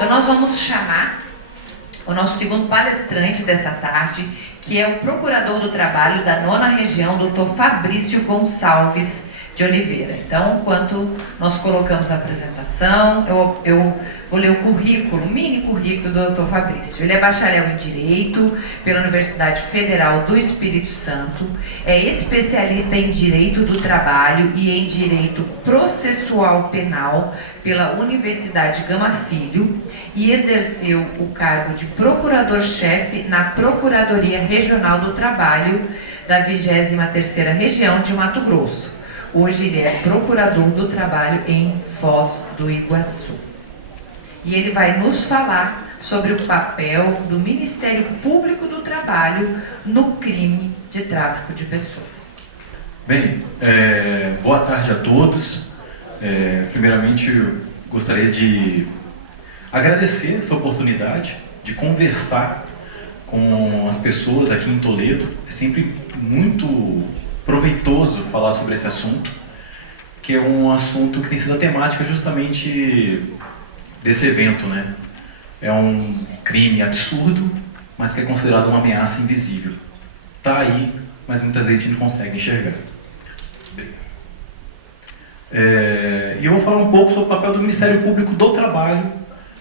Então nós vamos chamar o nosso segundo palestrante dessa tarde, que é o Procurador do Trabalho da 9ª Região, Dr. Fabrício Gonçalves de Oliveira. Então, enquanto nós colocamos a apresentação, eu vou ler o currículo, o mini currículo do Dr. Fabrício. Ele é bacharel em Direito pela Universidade Federal do Espírito Santo, é especialista em Direito do Trabalho e em Direito Processual Penal pela Universidade Gama Filho e exerceu o cargo de Procurador-Chefe na Procuradoria Regional do Trabalho da 23ª Região de Mato Grosso. Hoje ele é Procurador do Trabalho em Foz do Iguaçu. E ele vai nos falar sobre o papel do Ministério Público do Trabalho no crime de tráfico de pessoas. Bem, boa tarde a todos. Primeiramente, eu gostaria de agradecer essa oportunidade de conversar com as pessoas aqui em Toledo. É sempre muito proveitoso falar sobre esse assunto, que é um assunto que tem sido a temática justamente desse evento, né? É um crime absurdo, mas que é considerado uma ameaça invisível. Está aí, mas muitas vezes a gente não consegue enxergar. E eu vou falar um pouco sobre o papel do Ministério Público do Trabalho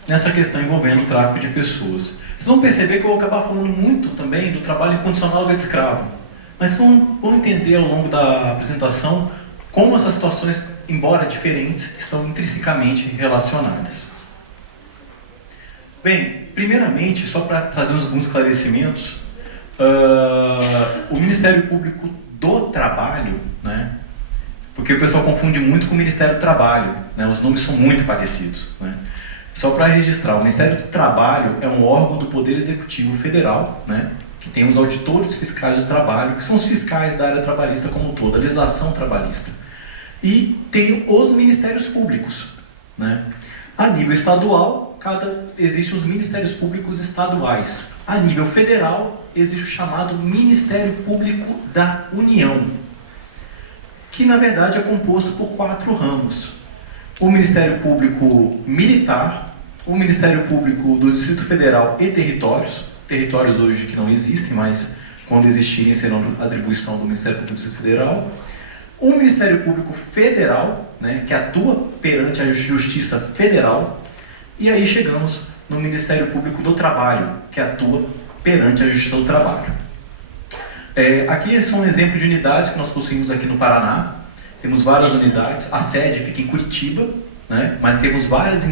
nessa questão envolvendo o tráfico de pessoas. Vocês vão perceber que eu vou acabar falando muito também do trabalho incondicional de escravo, mas vão entender ao longo da apresentação como essas situações, embora diferentes, estão intrinsecamente relacionadas. Bem, primeiramente, só para trazer alguns esclarecimentos, o Ministério Público do Trabalho, né, porque o pessoal confunde muito com o Ministério do Trabalho, né, os nomes são muito parecidos, né. Só para registrar, o Ministério do Trabalho é um órgão do Poder Executivo Federal, né, que tem os auditores fiscais do trabalho, que são os fiscais da área trabalhista como um todo, a legislação trabalhista. E tem os ministérios públicos, né. A nível estadual, existem os ministérios públicos estaduais. A nível federal, existe o chamado Ministério Público da União, que na verdade é composto por 4 ramos. O Ministério Público Militar, o Ministério Público do Distrito Federal e territórios hoje que não existem, mas quando existirem serão atribuição do Ministério Público do Distrito Federal, o Ministério Público Federal, né, que atua perante a Justiça Federal, e aí chegamos no Ministério Público do Trabalho, que atua perante a Justiça do Trabalho. Aqui são um exemplo de unidades que nós possuímos aqui no Paraná. Temos várias unidades, a sede fica em Curitiba, né, mas temos várias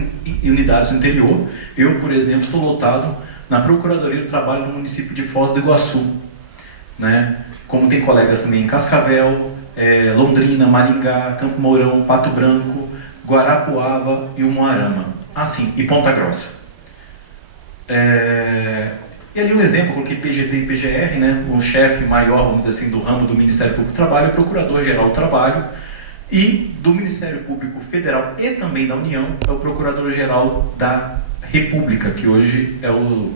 unidades no interior. Eu, por exemplo, estou lotado na Procuradoria do Trabalho no município de Foz do Iguaçu, né, como tem colegas também em Cascavel, Londrina, Maringá, Campo Mourão, Pato Branco, Guarapuava e Umuarama. E Ponta Grossa. E ali um exemplo, coloquei PGD e PGR, né? O chefe maior, vamos dizer assim, do ramo do Ministério Público do Trabalho é o Procurador-Geral do Trabalho, e do Ministério Público Federal e também da União é o Procurador-Geral da República, que hoje é o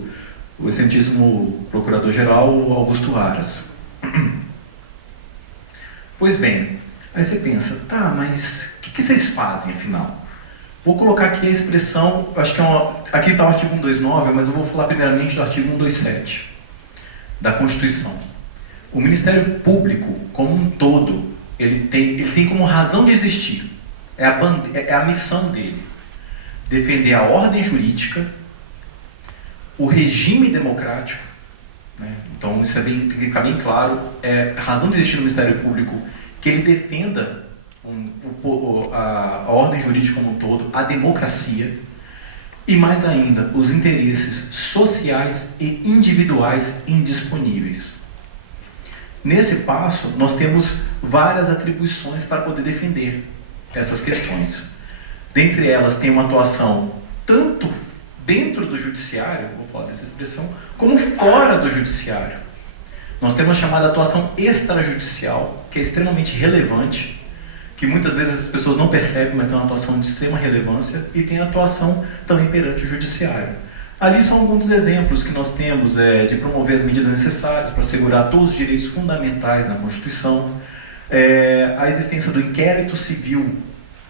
excelentíssimo Procurador-Geral Augusto Aras. Pois bem, aí você pensa, tá, mas o que vocês fazem afinal? Vou colocar aqui a expressão, acho que aqui está o artigo 129, mas eu vou falar primeiramente do artigo 127 da Constituição. O Ministério Público, como um todo, ele tem como razão de existir, é a missão dele, defender a ordem jurídica, o regime democrático, né? Então isso tem que ficar bem claro, a razão de existir no Ministério Público, que ele defenda a ordem jurídica como um todo, a democracia e, mais ainda, os interesses sociais e individuais indisponíveis. Nesse passo, nós temos várias atribuições para poder defender essas questões. Dentre elas, tem uma atuação tanto dentro do judiciário, vou falar dessa expressão, como fora do judiciário. Nós temos a chamada atuação extrajudicial, que é extremamente relevante, que muitas vezes as pessoas não percebem, mas tem uma atuação de extrema relevância, e tem a atuação também perante o judiciário. Ali são alguns dos exemplos que nós temos de promover as medidas necessárias para assegurar todos os direitos fundamentais na Constituição, a existência do inquérito civil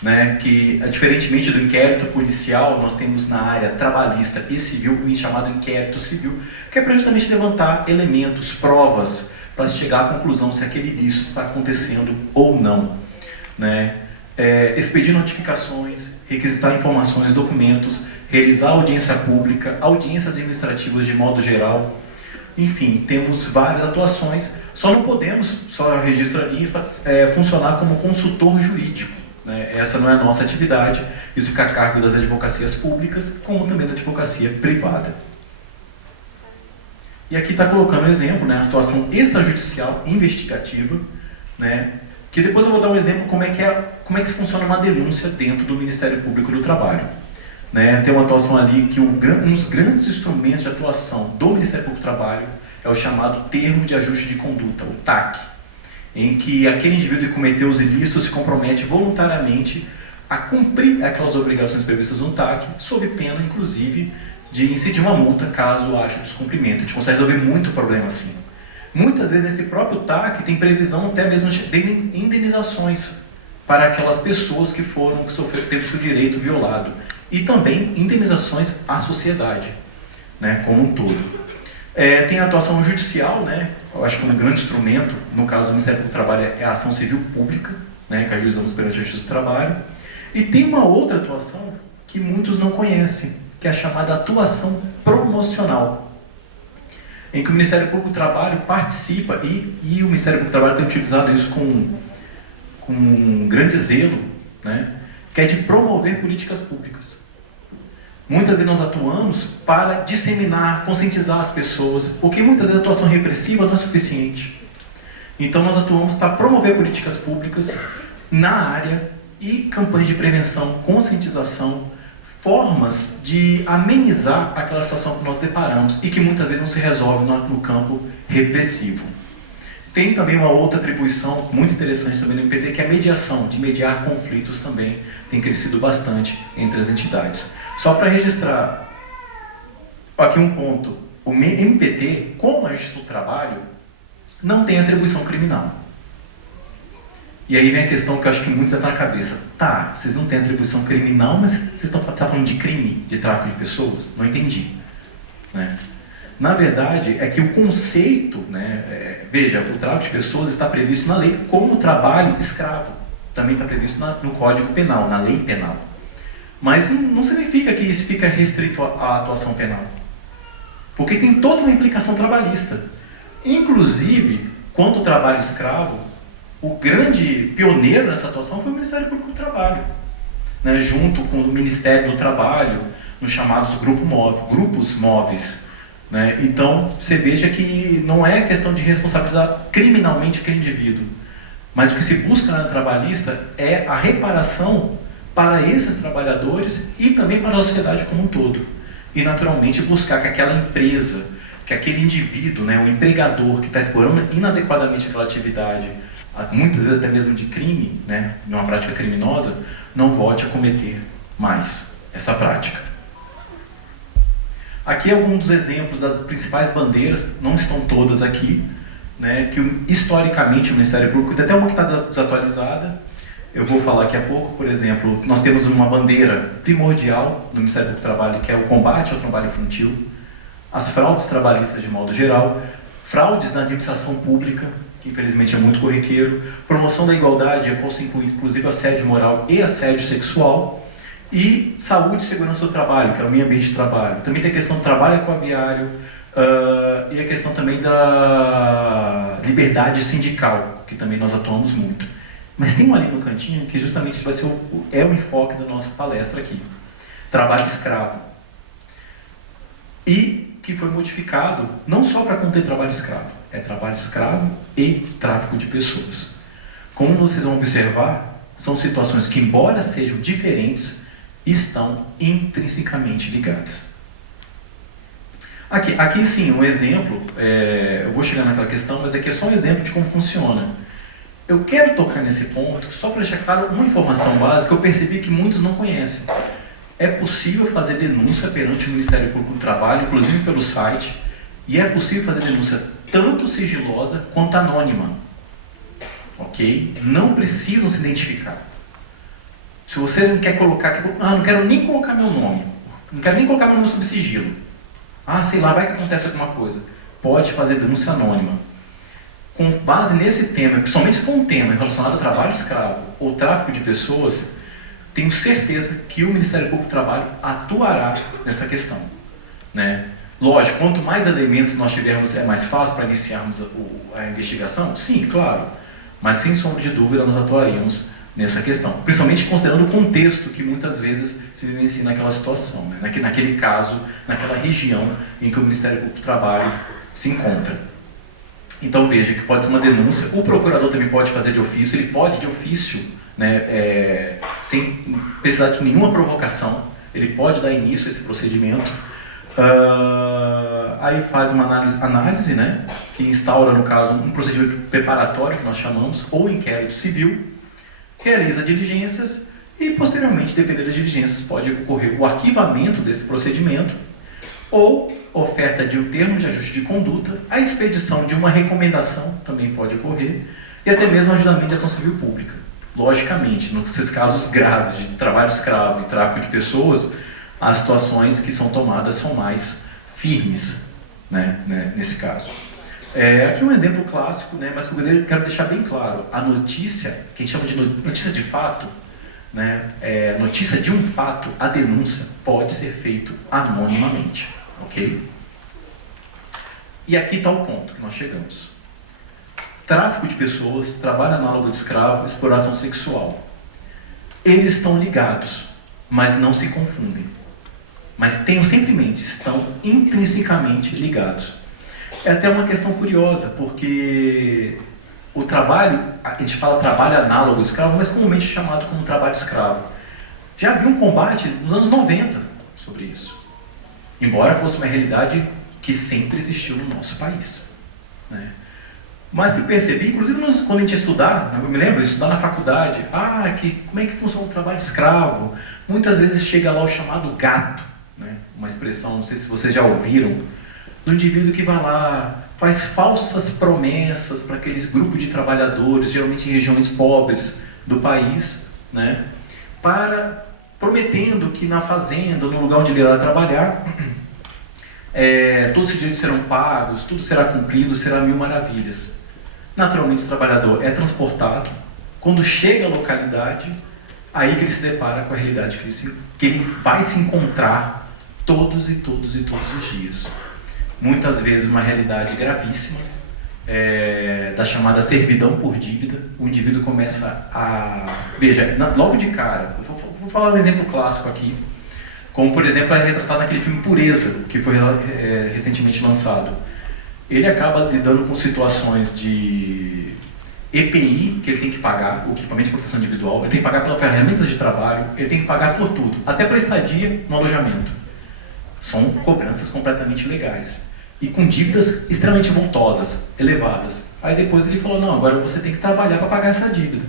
né, que, diferentemente do inquérito policial, nós temos na área trabalhista e civil o chamado inquérito civil, que é para justamente levantar elementos, provas, para se chegar à conclusão se aquele ilícito está acontecendo ou não, né? Expedir notificações, requisitar informações, documentos, realizar audiência pública, audiências administrativas de modo geral. Enfim, temos várias atuações, só não podemos, só registro ali, funcionar como consultor jurídico, né? Essa não é a nossa atividade, isso fica a cargo das advocacias públicas, como também da advocacia privada. E aqui está colocando um exemplo, né, a situação extrajudicial investigativa, né, que depois eu vou dar um exemplo como é que funciona uma denúncia dentro do Ministério Público do Trabalho. Né, tem uma atuação ali que um dos grandes instrumentos de atuação do Ministério Público do Trabalho é o chamado Termo de Ajuste de Conduta, o TAC, em que aquele indivíduo que cometeu os ilícitos se compromete voluntariamente a cumprir aquelas obrigações previstas no TAC, sob pena, inclusive, de incidir uma multa caso haja descumprimento. A gente consegue resolver muito problema assim. Muitas vezes nesse próprio TAC tem previsão até mesmo de indenizações para aquelas pessoas que teve seu direito violado. E também indenizações à sociedade, né, como um todo. Tem a atuação judicial, né, eu acho que um grande instrumento, no caso do Ministério do Trabalho, é a ação civil pública, né, que ajuizamos perante a Justiça do Trabalho. E tem uma outra atuação que muitos não conhecem, que é a chamada atuação promocional, em que o Ministério Público do Trabalho participa, e o Ministério Público do Trabalho tem utilizado isso com um grande zelo, né, que é de promover políticas públicas. Muitas vezes nós atuamos para disseminar, conscientizar as pessoas, porque muitas vezes a atuação repressiva não é suficiente. Então nós atuamos para promover políticas públicas na área e campanhas de prevenção, conscientização, formas de amenizar aquela situação que nós deparamos e que muitas vezes não se resolve no campo repressivo. Tem também uma outra atribuição muito interessante também no MPT, que é a mediação, de mediar conflitos também, tem crescido bastante entre as entidades. Só para registrar aqui um ponto, o MPT, como a Justiça do Trabalho, não tem atribuição criminal. E aí vem a questão que eu acho que muitos entram na cabeça. Tá, vocês não têm atribuição criminal, mas vocês estão falando de crime, de tráfico de pessoas? Não entendi. Né? Na verdade, é que o conceito, né, veja, o tráfico de pessoas está previsto na lei como trabalho escravo. Também está previsto no Código Penal, na lei penal. Mas não significa que isso fica restrito à atuação penal. Porque tem toda uma implicação trabalhista. Inclusive, quanto ao trabalho escravo, o grande pioneiro nessa atuação foi o Ministério Público do Trabalho, né, junto com o Ministério do Trabalho, nos chamados grupos móveis. Né? Então, você veja que não é questão de responsabilizar criminalmente aquele indivíduo, mas o que se busca na trabalhista é a reparação para esses trabalhadores e também para a sociedade como um todo. E, naturalmente, buscar que aquela empresa, que aquele indivíduo, né, o empregador que está explorando inadequadamente aquela atividade, muitas vezes até mesmo de crime, né, de uma prática criminosa, não volte a cometer mais essa prática. Aqui é alguns dos exemplos das principais bandeiras, não estão todas aqui, né, que historicamente o Ministério Público, tem até uma que está desatualizada, eu vou falar daqui a pouco. Por exemplo, nós temos uma bandeira primordial no Ministério Público do Trabalho, que é o combate ao trabalho infantil, as fraudes trabalhistas de modo geral, fraudes na administração pública, que infelizmente é muito corriqueiro, promoção da igualdade, a qual se inclui inclusive assédio moral e assédio sexual, e saúde e segurança do trabalho, que é o meio ambiente de trabalho. Também tem a questão do trabalho aquaviário, e a questão também da liberdade sindical, que também nós atuamos muito. Mas tem um ali no cantinho que justamente vai ser o enfoque da nossa palestra aqui. Trabalho escravo. E que foi modificado não só para conter trabalho escravo, é trabalho escravo e tráfico de pessoas. Como vocês vão observar, são situações que, embora sejam diferentes, estão intrinsecamente ligadas. Aqui sim, um exemplo, eu vou chegar naquela questão, mas aqui é só um exemplo de como funciona. Eu quero tocar nesse ponto só para deixar claro uma informação básica que eu percebi que muitos não conhecem. É possível fazer denúncia perante o Ministério Público do Trabalho, inclusive pelo site, e é possível fazer denúncia tanto sigilosa quanto anônima. Ok? Não precisam se identificar. Se você não quer colocar, não quero nem colocar meu nome, não quero nem colocar meu nome sob sigilo. Sei lá, vai que acontece alguma coisa. Pode fazer denúncia anônima. Com base nesse tema, principalmente se for um tema relacionado a trabalho escravo ou tráfico de pessoas, tenho certeza que o Ministério Público do Trabalho atuará nessa questão, né? Lógico, quanto mais elementos nós tivermos, é mais fácil para iniciarmos a investigação? Sim, claro. Mas, sem sombra de dúvida, nós atuaremos nessa questão. Principalmente considerando o contexto que muitas vezes se vivencia naquela situação, né? Naquele caso, naquela região em que o Ministério Público do Trabalho se encontra. Então, veja que pode ser uma denúncia. O procurador também pode fazer de ofício. Ele pode de ofício, né, sem precisar de nenhuma provocação. Ele pode dar início a esse procedimento. Aí faz uma análise, né, que instaura, no caso, um procedimento preparatório, que nós chamamos, ou inquérito civil, realiza diligências e, posteriormente, dependendo das diligências, pode ocorrer o arquivamento desse procedimento ou oferta de um termo de ajuste de conduta, a expedição de uma recomendação também pode ocorrer e até mesmo ajudamento de ação civil pública. Logicamente, nesses casos graves de trabalho escravo e tráfico de pessoas, as situações que são tomadas são mais firmes, né, nesse caso. Aqui um exemplo clássico, né, mas que eu quero deixar bem claro. A notícia, que a gente chama de notícia de fato, né, notícia de um fato, a denúncia pode ser feita anonimamente. Ok? E aqui está o ponto que nós chegamos. Tráfico de pessoas, trabalho análogo de escravo, exploração sexual. Eles estão ligados, mas não se confundem. Mas tenham sempre em mente, estão intrinsecamente ligados. É até uma questão curiosa, porque o trabalho, a gente fala trabalho análogo de escravo, mas comumente chamado como trabalho escravo. Já havia um combate nos anos 90 sobre isso. Embora fosse uma realidade que sempre existiu no nosso país, né? Mas se perceber, inclusive quando a gente ia estudar, eu me lembro de estudar na faculdade, como é que funciona o trabalho escravo? Muitas vezes chega lá o chamado gato, né? Uma expressão, não sei se vocês já ouviram, do indivíduo que vai lá, faz falsas promessas para aqueles grupos de trabalhadores, geralmente em regiões pobres do país, né? Prometendo que na fazenda, no lugar onde ele irá trabalhar, todos os direitos serão pagos, tudo será cumprido, será mil maravilhas. Naturalmente, esse trabalhador é transportado. Quando chega à localidade, aí que ele se depara com a realidade que ele vai se encontrar todos os dias. Muitas vezes uma realidade gravíssima, da chamada servidão por dívida. O indivíduo começa veja, logo de cara, vou falar um exemplo clássico aqui, como por exemplo é retratado naquele filme Pureza, que foi recentemente lançado. Ele acaba lidando com situações de EPI, que ele tem que pagar, o equipamento de proteção individual, ele tem que pagar pelas ferramentas de trabalho, ele tem que pagar por tudo, até por estadia no alojamento. São cobranças completamente legais. E com dívidas extremamente vultosas, elevadas. Aí depois ele falou, não, agora você tem que trabalhar para pagar essa dívida.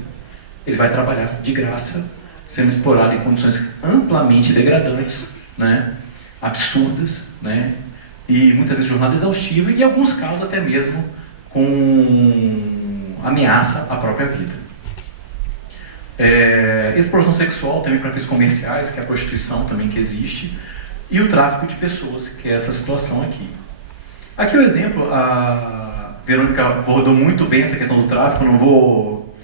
Ele vai trabalhar de graça, sendo explorado em condições amplamente degradantes, né? Absurdas, né? E muitas vezes jornada exaustiva, e em alguns casos até mesmo com ameaça à própria vida. Exploração sexual também para fins comerciais, que é a prostituição também que existe, e o tráfico de pessoas, que é essa situação aqui. Aqui o exemplo, a Verônica abordou muito bem essa questão do tráfico, não vou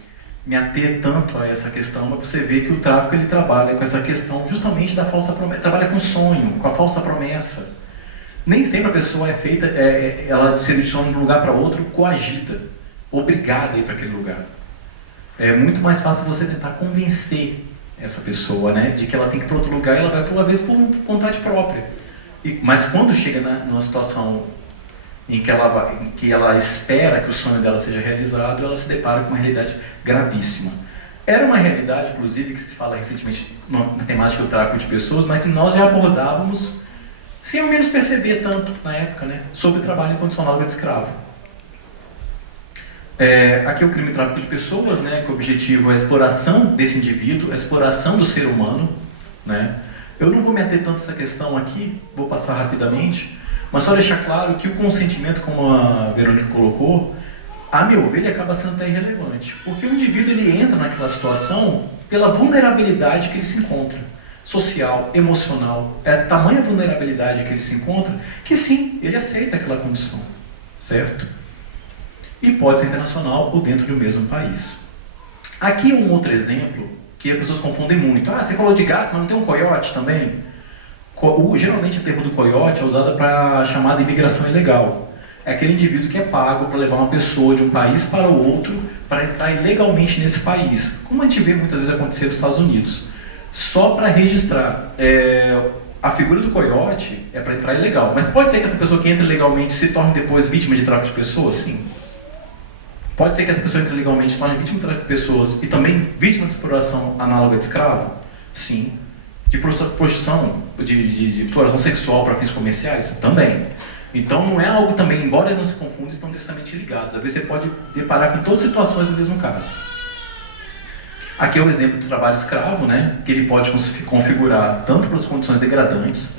me ater tanto a essa questão, mas você vê que o tráfico ele trabalha com essa questão justamente da falsa promessa, trabalha com sonho, com a falsa promessa. Nem sempre a pessoa é feita, ela se direciona de um lugar para outro coagida, obrigada a ir para aquele lugar. É muito mais fácil você tentar convencer essa pessoa, né, de que ela tem que ir para outro lugar e ela vai por vez por vontade própria. Mas quando chega numa situação em que ela espera que o sonho dela seja realizado, ela se depara com uma realidade gravíssima. Era uma realidade, inclusive, que se fala recentemente na temática do tráfico de pessoas, mas que nós já abordávamos sem ao menos perceber tanto na época, né, sobre o trabalho incondicional de escravo. Aqui é o crime de tráfico de pessoas, né, que o objetivo é a exploração desse indivíduo, a exploração do ser humano, né. Eu não vou me ater tanto a essa questão aqui, vou passar rapidamente, mas só deixar claro que o consentimento, como a Verônica colocou, a meu ver, ele acaba sendo até irrelevante. Porque o indivíduo ele entra naquela situação pela vulnerabilidade que ele se encontra, social, emocional. É a tamanha vulnerabilidade que ele se encontra que sim, ele aceita aquela condição, certo? E pode ser internacional ou dentro do mesmo país. Aqui um outro exemplo que as pessoas confundem muito. Ah, você falou de gato, mas não tem um coiote também? Geralmente o termo do coiote é usado para chamar de imigração ilegal. É aquele indivíduo que é pago para levar uma pessoa de um país para o outro para entrar ilegalmente nesse país. Como a gente vê muitas vezes acontecer nos Estados Unidos. Só para registrar. A figura do coiote é para entrar ilegal. Mas pode ser que essa pessoa que entra ilegalmente se torne depois vítima de tráfico de pessoas? Sim. Pode ser que essa pessoa entre legalmente se torne vítima de tráfico de pessoas e também vítima de exploração análoga de escravo? Sim. De prostituição, de exploração sexual para fins comerciais? Também. Então não é algo também, embora eles não se confundam, estão diretamente ligados. Às vezes você pode deparar com todas as situações do mesmo caso. Aqui é o exemplo do trabalho escravo, né? Que ele pode configurar tanto pelas condições degradantes,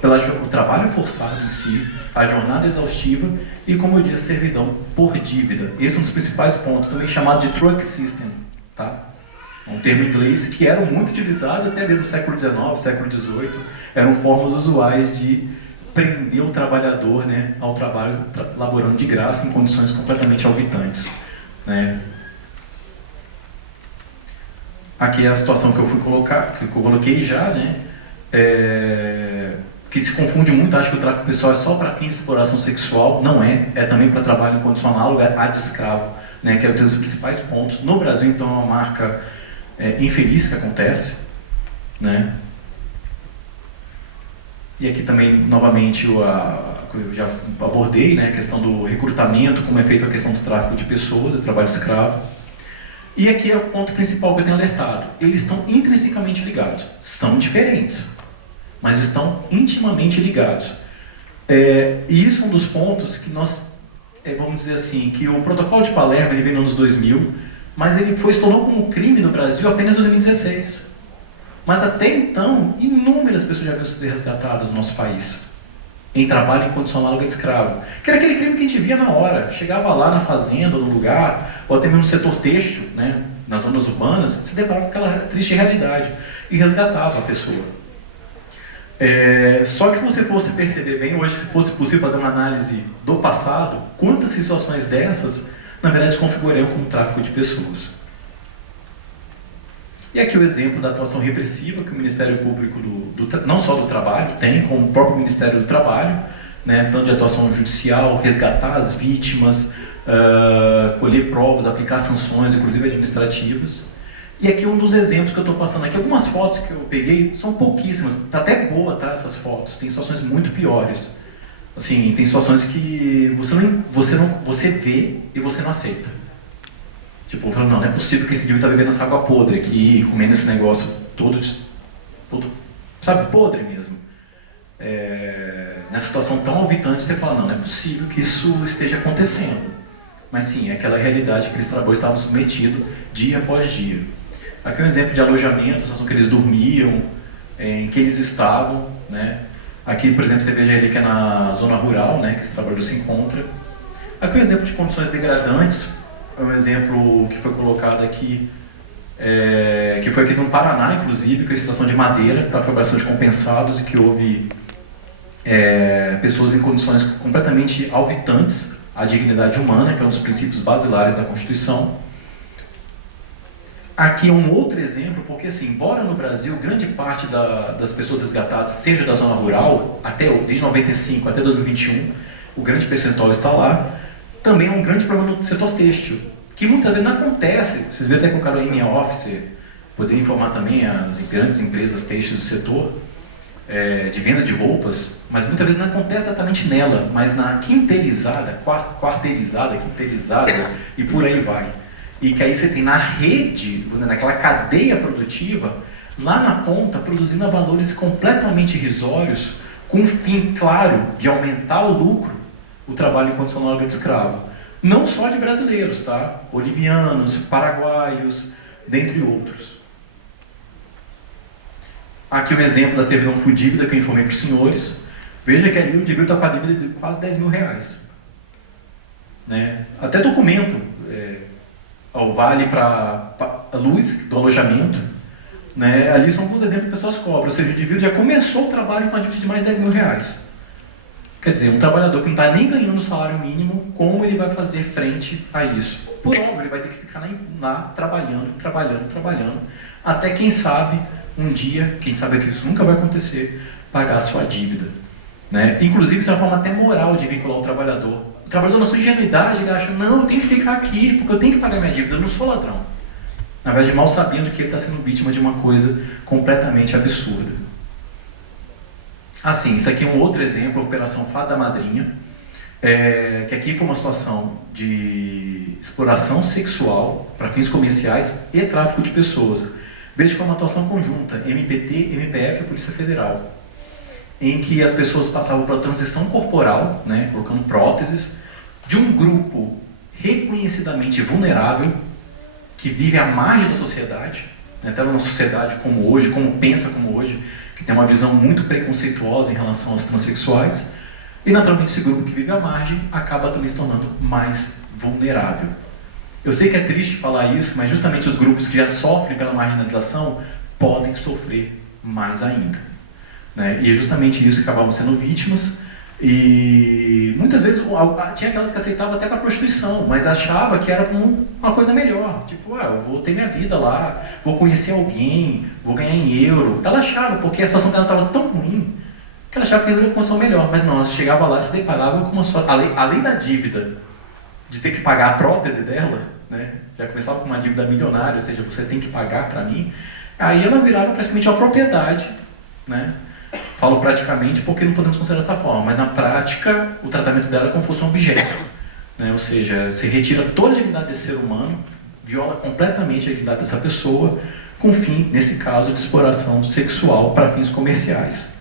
pelo trabalho forçado em si, a jornada exaustiva e, como eu disse, a servidão por dívida. Esse é um dos principais pontos, também chamado de truck system, tá? É um termo em inglês que era muito utilizado até mesmo no século XIX, século XVIII. Eram formas usuais de prender o trabalhador, né, ao trabalho, laborando de graça em condições completamente alvitantes, né? Aqui é a situação que eu fui colocar, que eu coloquei já, né? Que se confunde muito, acho que o tráfico pessoal é só para fins de exploração sexual. Não é, é também para trabalho em condição análoga a de escravo, né? Que é um dos principais pontos. No Brasil, então, é uma marca infeliz que acontece, né? E aqui também, novamente, eu já abordei, né, a questão do recrutamento, como é feita a questão do tráfico de pessoas, do trabalho escravo. E aqui é o ponto principal que eu tenho alertado. Eles estão intrinsecamente ligados. São diferentes, mas estão intimamente ligados. E isso é um dos pontos que nós, vamos dizer assim, que o protocolo de Palermo ele veio nos anos 2000, mas ele se tornou como crime no Brasil apenas em 2016. Mas até então, inúmeras pessoas já haviam sido resgatadas no nosso país, em trabalho em condição análoga de escravo. Que era aquele crime que a gente via na hora. Chegava lá na fazenda, no lugar, ou até mesmo no setor têxtil, né, nas zonas urbanas, se deparava com aquela triste realidade e resgatava a pessoa. Só que se você fosse perceber bem, hoje, se fosse possível fazer uma análise do passado, quantas situações dessas, na verdade, se configurariam como tráfico de pessoas. E aqui o exemplo da atuação repressiva que o Ministério Público, não só do Trabalho, tem, como o próprio Ministério do Trabalho, né, tanto de atuação judicial, resgatar as vítimas, colher provas, aplicar sanções, inclusive administrativas. E aqui um dos exemplos que eu estou passando aqui, algumas fotos que eu peguei, são pouquíssimas, está até boa, tá, essas fotos, tem situações muito piores. Assim, tem situações que você vê e você não aceita. Tipo, não é possível que esse indivíduo está bebendo essa água podre aqui, comendo esse negócio todo sabe, podre mesmo. Nessa situação tão alvitante, você fala, não é possível que isso esteja acontecendo. Mas sim, é aquela realidade que aqueles trabalhadores estavam submetidos dia após dia. Aqui é um exemplo de alojamento, a situação que eles dormiam, em que eles estavam, né? Aqui, por exemplo, você veja ali que é na zona rural, né, que esse trabalhador se encontra. Aqui é um exemplo de condições degradantes. É um exemplo que foi colocado aqui, que foi aqui no Paraná, inclusive, com a estação de madeira para a fabricação de compensados e que houve pessoas em condições completamente alvitantes à dignidade humana, que é um dos princípios basilares da Constituição. Aqui é um outro exemplo, porque assim, embora no Brasil grande parte das pessoas resgatadas seja da zona rural, desde 95 até 2021, o grande percentual está lá, também é um grande problema no setor têxtil, que muitas vezes não acontece. Vocês viram até que o cara em minha office, poderia informar também as grandes empresas têxteis do setor, de venda de roupas, mas muitas vezes não acontece exatamente nela, mas na quinteirizada, quarteirizada, quinteirizada e por aí vai. E que aí você tem na rede, naquela cadeia produtiva, lá na ponta, produzindo a valores completamente irrisórios, com o fim claro de aumentar o lucro, o trabalho em condição análoga de escravo. Não só de brasileiros, tá? Bolivianos, paraguaios, dentre outros. Aqui um exemplo da servidão fudívida que eu informei para os senhores. Veja que ali o indivíduo está com a dívida de quase 10 mil reais. Né? Até documento, vale para a luz do alojamento, né? Ali são alguns exemplos que pessoas cobram, ou seja, o indivíduo já começou o trabalho com uma dívida de mais de 10 mil reais. Quer dizer, um trabalhador que não está nem ganhando o salário mínimo, como ele vai fazer frente a isso? Por óbvio, ele vai ter que ficar lá trabalhando, até quem sabe, um dia, quem sabe que isso nunca vai acontecer, pagar a sua dívida. Né? Inclusive, isso é uma forma até moral de vincular o trabalhador. O trabalhador, na sua ingenuidade, ele acha, não, eu tenho que ficar aqui, porque eu tenho que pagar minha dívida, eu não sou ladrão. Na verdade, mal sabendo que ele está sendo vítima de uma coisa completamente absurda. Assim, isso aqui é um outro exemplo, a Operação Fada Madrinha, que aqui foi uma situação de exploração sexual para fins comerciais e tráfico de pessoas. Veja que foi uma atuação conjunta, MPT, MPF e Polícia Federal, em que as pessoas passavam pela transição corporal, né, colocando próteses, de um grupo reconhecidamente vulnerável, que vive à margem da sociedade, né, até numa sociedade como hoje, como pensa como hoje, que tem uma visão muito preconceituosa em relação aos transexuais, e naturalmente esse grupo que vive à margem acaba também se tornando mais vulnerável. Eu sei que é triste falar isso, mas justamente os grupos que já sofrem pela marginalização podem sofrer mais ainda. Né? E é justamente isso que acabavam sendo vítimas, e muitas vezes tinha aquelas que aceitavam até para prostituição, mas achava que era como uma coisa melhor, tipo, eu vou ter minha vida lá, vou conhecer alguém, vou ganhar em euro. Ela achava, porque a situação dela estava tão ruim, que ela achava que ia ter uma condição melhor, mas não, ela chegava lá e se deparava com uma só, além da dívida de ter que pagar a prótese dela, né? Já começava com uma dívida milionária, ou seja, você tem que pagar para mim, aí ela virava praticamente uma propriedade, né? Falo praticamente porque não podemos considerar dessa forma, mas na prática o tratamento dela é como se fosse um objeto, né? Ou seja, se retira toda a dignidade desse ser humano, viola completamente a dignidade dessa pessoa, com fim, nesse caso, de exploração sexual para fins comerciais.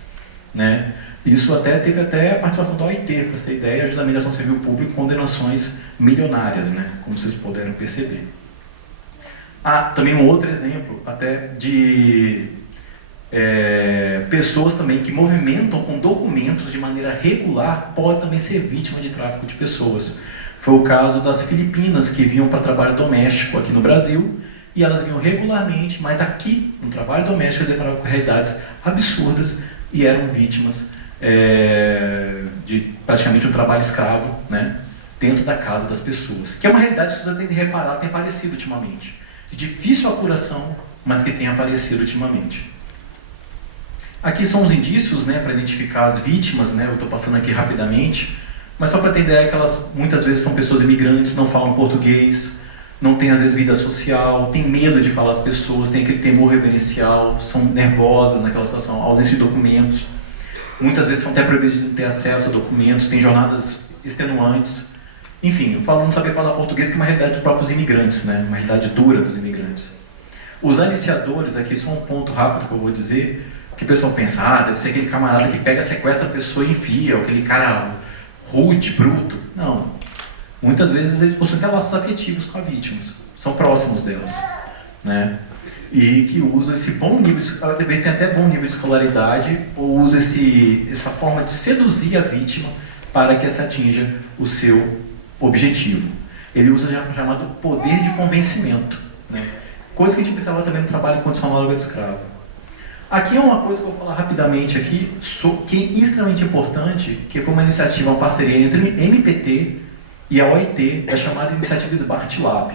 Né? Isso teve até a participação da OIT, para essa ideia, Ajustamento de Ação Civil Pública, com condenações milionárias, né? Como vocês puderam perceber. Também um outro exemplo, até de pessoas também que movimentam com documentos de maneira regular, podem também ser vítima de tráfico de pessoas. Foi o caso das filipinas que vinham para trabalho doméstico aqui no Brasil, e elas vinham regularmente, mas aqui, no trabalho doméstico, eles deparavam com realidades absurdas e eram vítimas de praticamente um trabalho escravo, né, dentro da casa das pessoas. Que é uma realidade que você tem que reparar, tem aparecido ultimamente. De difícil apuração, mas que tem aparecido ultimamente. Aqui são os indícios, né, para identificar as vítimas, né, eu estou passando aqui rapidamente, mas só para ter ideia que elas muitas vezes são pessoas imigrantes, não falam português, não têm às vezes vida social, têm medo de falar às pessoas, têm aquele temor reverencial, são nervosas naquela situação, ausência de documentos, muitas vezes são até proibidas de ter acesso a documentos, têm jornadas extenuantes, enfim, eu falo não saber falar português que é uma realidade dos próprios imigrantes, né, uma realidade dura dos imigrantes. Os aliciadores, aqui só um ponto rápido que eu vou dizer, que o pessoal pensa, deve ser aquele camarada que pega, sequestra a pessoa e enfia, ou aquele cara rude, bruto. Não. Muitas vezes eles possuem até laços afetivos com as vítimas, são próximos delas, né? E que usam esse bom nível, às vezes tem até bom nível de escolaridade, ou usa essa forma de seduzir a vítima para que essa atinja o seu objetivo. Ele usa o chamado poder de convencimento, né? Coisa que a gente precisava também no trabalho em condição análoga de escravo. Aqui é uma coisa que eu vou falar rapidamente aqui, que é extremamente importante, que foi uma iniciativa, uma parceria entre a MPT e a OIT, da chamada iniciativa Smart Lab.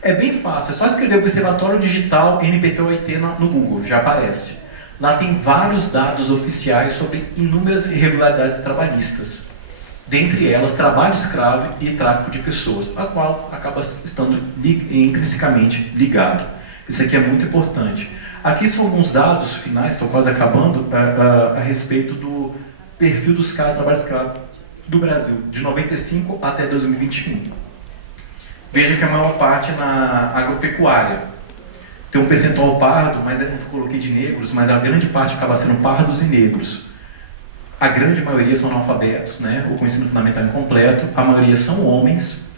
É bem fácil, é só escrever o Observatório Digital MPT-OIT no Google, já aparece. Lá tem vários dados oficiais sobre inúmeras irregularidades trabalhistas. Dentre elas, trabalho escravo e tráfico de pessoas, a qual acaba estando intrinsecamente ligado. Isso aqui é muito importante. Aqui são alguns dados finais, estou quase acabando, a respeito do perfil dos casos de trabalho escravo do Brasil, de 95 até 2021. Veja que a maior parte é na agropecuária. Tem um percentual pardo, mas eu não coloquei de negros, mas a grande parte acaba sendo pardos e negros. A grande maioria são analfabetos, né, ou com ensino fundamental incompleto, a maioria são homens.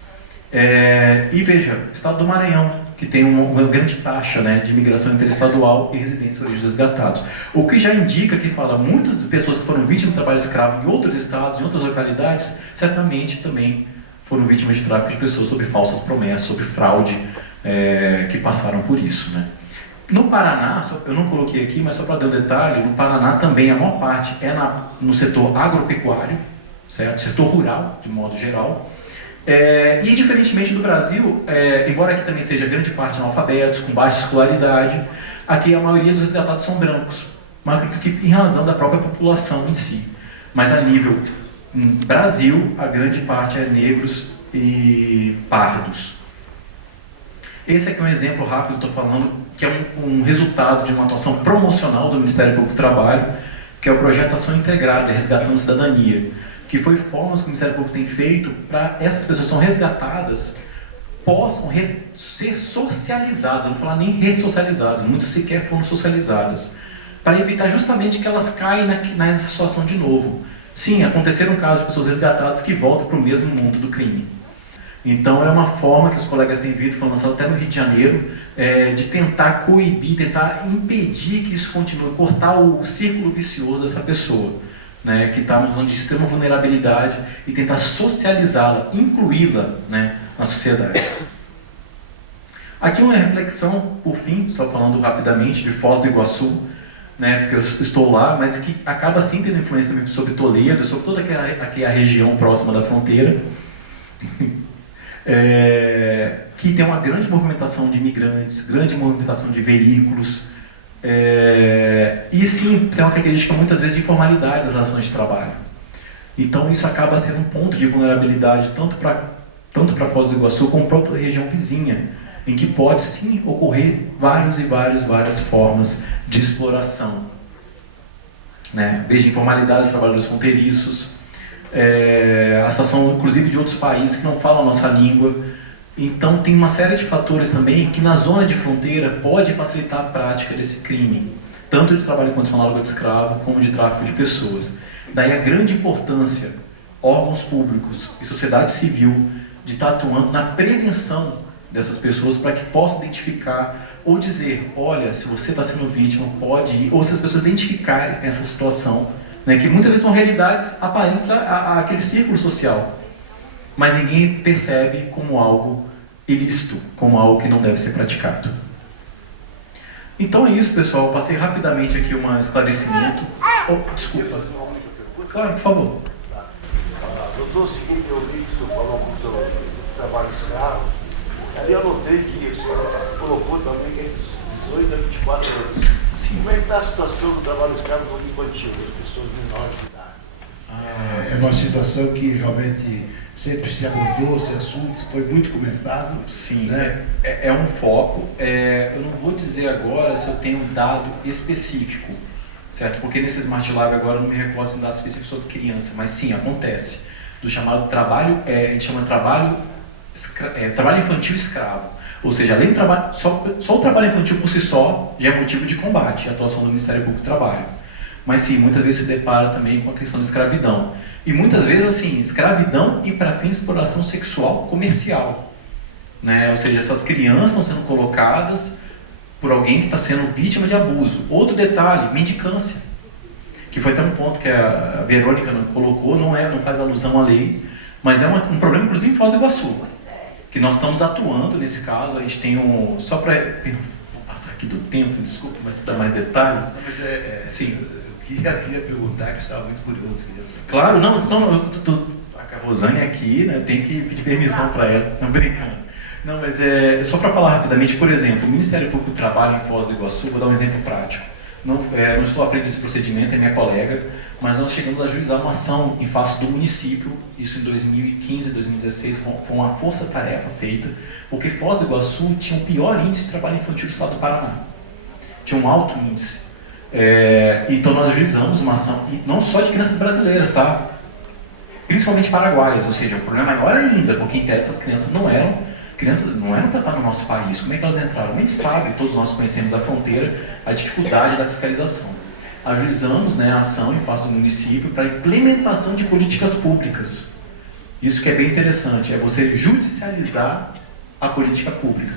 E veja, o estado do Maranhão, que tem uma grande taxa, né, de imigração interestadual e residentes de origem resgatados. O que já indica que muitas pessoas que foram vítimas de trabalho escravo em outros estados, em outras localidades, certamente também foram vítimas de tráfico de pessoas sob falsas promessas, sob fraude, que passaram por isso, né? No Paraná, eu não coloquei aqui, mas só para dar um detalhe, no Paraná também a maior parte é no setor agropecuário, certo? Setor rural, de modo geral. E diferentemente do Brasil, embora aqui também seja grande parte analfabetos, com baixa escolaridade, aqui a maioria dos resgatados são brancos, mas acredito que em razão da própria população em si. Mas a nível Brasil, a grande parte é negros e pardos. Esse aqui é um exemplo rápido, estou falando, que é um resultado de uma atuação promocional do Ministério Público do Trabalho, que é o projeto Ação Integrada, Resgatando Cidadania, que foi formas que o Ministério Público tem feito para essas pessoas que são resgatadas possam ser socializadas, não vou falar nem ressocializadas, muitas sequer foram socializadas, para evitar justamente que elas caem nessa situação de novo. Sim, aconteceram casos de pessoas resgatadas que voltam para o mesmo mundo do crime. Então é uma forma que os colegas têm visto, foi lançado até no Rio de Janeiro, de tentar coibir, tentar impedir que isso continue, cortar o círculo vicioso dessa pessoa, né, que está numa zona de extrema vulnerabilidade, e tentar socializá-la, incluí-la, né, na sociedade. Aqui uma reflexão, por fim, só falando rapidamente, de Foz do Iguaçu, né, porque eu estou lá, mas que acaba sim tendo influência também sobre Toledo, sobre toda aquela região próxima da fronteira, que tem uma grande movimentação de imigrantes, grande movimentação de veículos, e sim, tem uma característica muitas vezes de informalidade das relações de trabalho. Então isso acaba sendo um ponto de vulnerabilidade tanto para Foz do Iguaçu como para outra região vizinha, em que pode sim ocorrer várias formas de exploração, né? Desde informalidade dos trabalhadores fronteiriços, a situação inclusive de outros países que não falam a nossa língua. Então tem uma série de fatores também que na zona de fronteira pode facilitar a prática desse crime, tanto de trabalho incondicional de escravo como de tráfico de pessoas. Daí a grande importância, órgãos públicos e sociedade civil, de estar atuando na prevenção dessas pessoas para que possam identificar ou dizer, olha, se você está sendo vítima, pode ir, ou se as pessoas identificarem essa situação, né, que muitas vezes são realidades aparentes àquele círculo social, mas ninguém percebe como algo ilícito, como algo que não deve ser praticado. Então é isso, pessoal. Eu passei rapidamente aqui um esclarecimento. Desculpa. Claro, por favor. Doutor, segundo eu vi que o senhor falou do trabalho escravo, ali eu notei que o senhor colocou também que é 18 a 24 anos. Sim. Como é que está a situação do trabalho escravo infantil, das pessoas menores de idade? É uma situação que realmente sempre se abordou, esse assunto foi muito comentado. Sim, né? é um foco. Eu não vou dizer agora se eu tenho um dado específico, certo? Porque nesse Smart Lab agora eu não me recordo de um dado específico sobre criança, mas sim, acontece. Do chamado trabalho, a gente chama de trabalho infantil escravo. Ou seja, além do trabalho, só o trabalho infantil por si só já é motivo de combate à atuação do Ministério Público do Trabalho. Mas sim, muitas vezes se depara também com a questão da escravidão. E muitas vezes, assim, escravidão e para fins de exploração sexual comercial, né? Ou seja, essas crianças estão sendo colocadas por alguém que está sendo vítima de abuso. Outro detalhe, mendicância, que foi até um ponto que a Verônica colocou, não faz alusão à lei, mas é um problema, inclusive, em Foz do Iguaçu, que nós estamos atuando nesse caso. A gente tem só para... Vou passar aqui do tempo, desculpa, mas para mais detalhes. Não, mas sim. Eu queria perguntar, que eu estava muito curioso. Claro, não, a Rosane aqui, né, eu tenho que pedir permissão para ela, não brincando. Não, mas só para falar rapidamente, por exemplo, o Ministério Público do Trabalho em Foz do Iguaçu, vou dar um exemplo prático. Não estou à frente desse procedimento, é minha colega, mas nós chegamos a ajuizar uma ação em face do município, isso em 2015, 2016, foi uma força-tarefa feita, porque Foz do Iguaçu tinha o pior índice de trabalho infantil do estado do Paraná. Tinha um alto índice. Então nós ajuizamos uma ação, e não só de crianças brasileiras, tá? Principalmente paraguaias, ou seja, o problema é maior ainda, porque em tese essas crianças não eram para estar no nosso país. Como é que elas entraram? A gente sabe, todos nós conhecemos a fronteira, a dificuldade da fiscalização. Ajuizamos, né, a ação em face do município para a implementação de políticas públicas. Isso que é bem interessante, é você judicializar a política pública.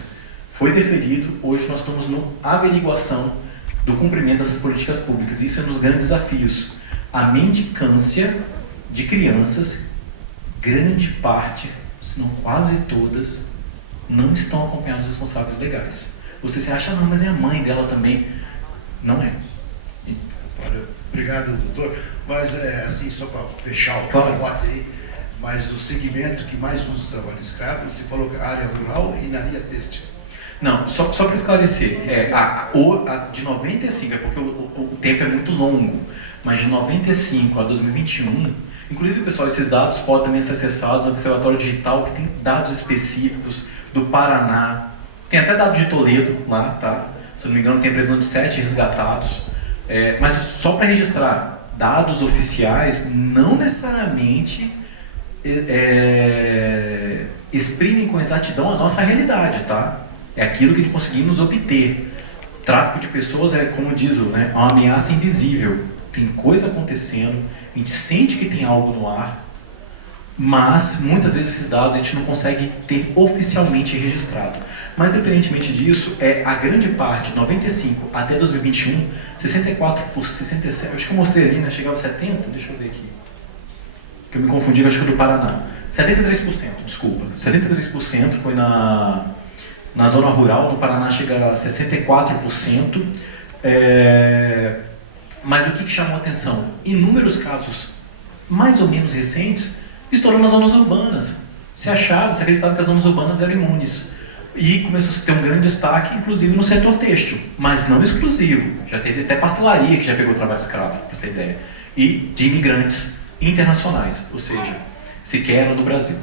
Foi deferido, hoje nós estamos na averiguação do cumprimento dessas políticas públicas. Isso é um dos grandes desafios. A mendicância de crianças, grande parte, se não quase todas, não estão acompanhados dos responsáveis legais. Você se acha, não, mas é a mãe dela também. Não é. Olha, obrigado, doutor. Mas, assim, só para fechar o claro. debate aí, mas o segmento que mais usa o trabalho escravo, você falou que a área rural e na linha têxtil. Não, só para esclarecer, de 95, é porque o tempo é muito longo, mas de 95 a 2021, inclusive, pessoal, esses dados podem também ser acessados no Observatório Digital, que tem dados específicos do Paraná, tem até dado de Toledo lá, tá? Se não me engano, tem a previsão de 7 resgatados, mas só para registrar, dados oficiais não necessariamente exprimem com exatidão a nossa realidade, tá? É aquilo que conseguimos obter. Tráfico de pessoas é, como diz, né, uma ameaça invisível. Tem coisa acontecendo, a gente sente que tem algo no ar, mas muitas vezes esses dados a gente não consegue ter oficialmente registrado. Mas, independentemente disso, a grande parte, de 95 até 2021, 64 por 67, acho que eu mostrei ali, né, chegava a 70, deixa eu ver aqui, que eu me confundi, acho que do Paraná. 73%, desculpa, 73% foi na zona rural, no Paraná chega a 64%, mas o que chamou a atenção? Inúmeros casos, mais ou menos recentes, estourou nas zonas urbanas. Se acreditava que as zonas urbanas eram imunes. E começou a ter um grande destaque, inclusive no setor têxtil, mas não exclusivo. Já teve até pastelaria que já pegou trabalho escravo, para você ter ideia. E de imigrantes internacionais, ou seja, sequer no Brasil.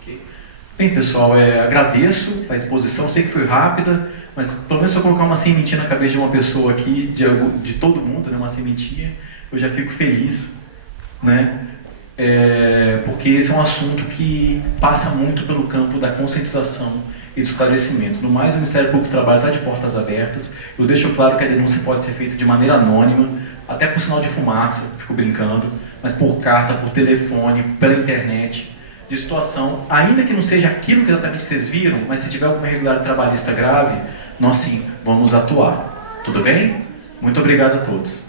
Okay? Bem, pessoal, agradeço a exposição, sei que foi rápida, mas pelo menos se eu colocar uma sementinha na cabeça de uma pessoa aqui, de todo mundo, né, uma sementinha, eu já fico feliz, né? Porque esse é um assunto que passa muito pelo campo da conscientização e do esclarecimento. No mais, o Ministério Público do Trabalho está de portas abertas. Eu deixo claro que a denúncia pode ser feita de maneira anônima, até por sinal de fumaça, fico brincando, mas por carta, por telefone, pela internet, de situação, ainda que não seja aquilo que exatamente vocês viram, mas se tiver alguma irregularidade trabalhista grave, nós sim vamos atuar. Tudo bem? Muito obrigado a todos.